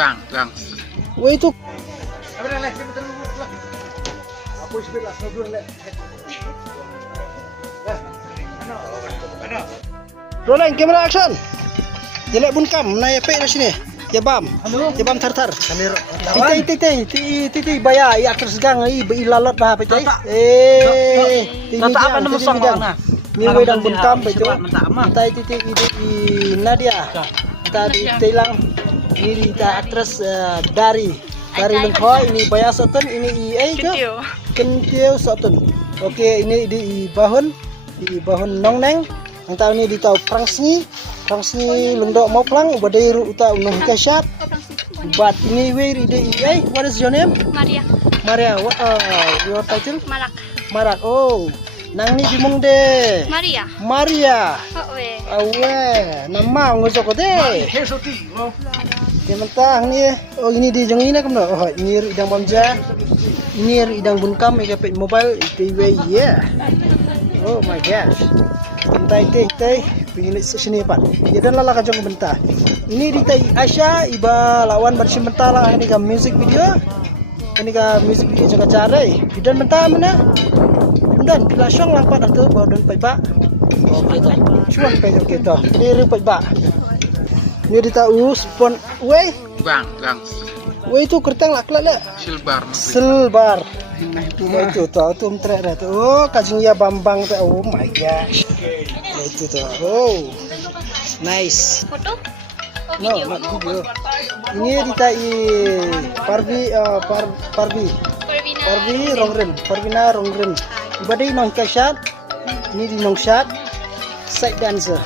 Bang. Wah itu. Rolling camera action. Jelek bunkam naik pe sini. Ya bam tar. Titi baya ya terus gang i lalat bah pe cai. Nata apa nama songona? Ni wedang bunkam pe tu. Entai titi ide i Nadia. Tadi tilang ini kita terus dari lengkoi ini baya sotun ini i ke kentiu sotun. Oke ini di bahun nongneng. Ang tao ni dito prangsi lundok mau pulang ubadai ru uta unong kasyat. But ini where ide what is your name? Maria. What your title? Marak. Oh. Nang ni dimong de. Maria. Awe. Nama ngojok de. Mentang ni. Oh ini di jong ini kamno. Oh ini idang bamja. Ini idang bunkam ikapit mobile itu yeah. Oh my gosh. Tay pingin sini Pak. Jadi lala kajong bentar. Ini di tay Asya iba lawan bersih bentar lah ini ka music video. Ini ka music video jaga cara. Dan bentar mana? Dan bila song lang pada tu baru dan pai ba. Cuan pai kita. Ini pai ba. Ini di tahu spon we. Bang. We itu kertang lakla. Silbar. Itu tu mentrek dah tu. Oh, kajing ya bambang tu. Oh my gosh. Itu tu. Oh. Nice. Foto? No, not video. Ini ditai Parvina Rongren. Ibadai nong kasyat. Ini di nong shot. Side dancer.